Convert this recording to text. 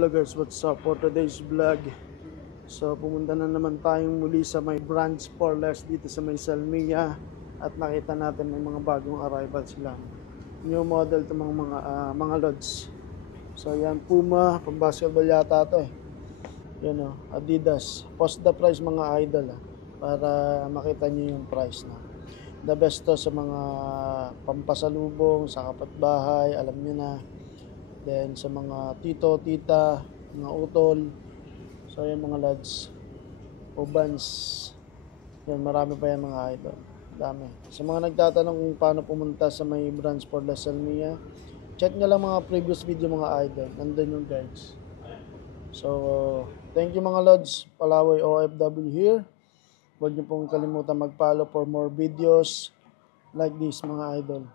Hello guys, what's up for today's vlog? So pumunta na naman tayong muli sa may branch for less dito sa may Salmia at nakita natin may mga bagong arrival sila. New model to mga lods. So yan, Puma, pang basketball yata to eh. Yan Adidas. Post the price mga idol para makita niyo yung price na. The best to sa mga pampasalubong, sa kapitbahay, alam niyo na. Then sa mga tito, tita, mga utol. So yan mga lads. Ubans. Yan, marami pa yan mga idol. Dami. Sa mga nagtatanong kung paano pumunta sa may branch for La Salmia, check nyo lang mga previous video mga idol. Nandun yung guides. So, thank you mga lods. Palaway OFW here. Huwag nyo pong kalimutan mag-follow for more videos like this mga idol.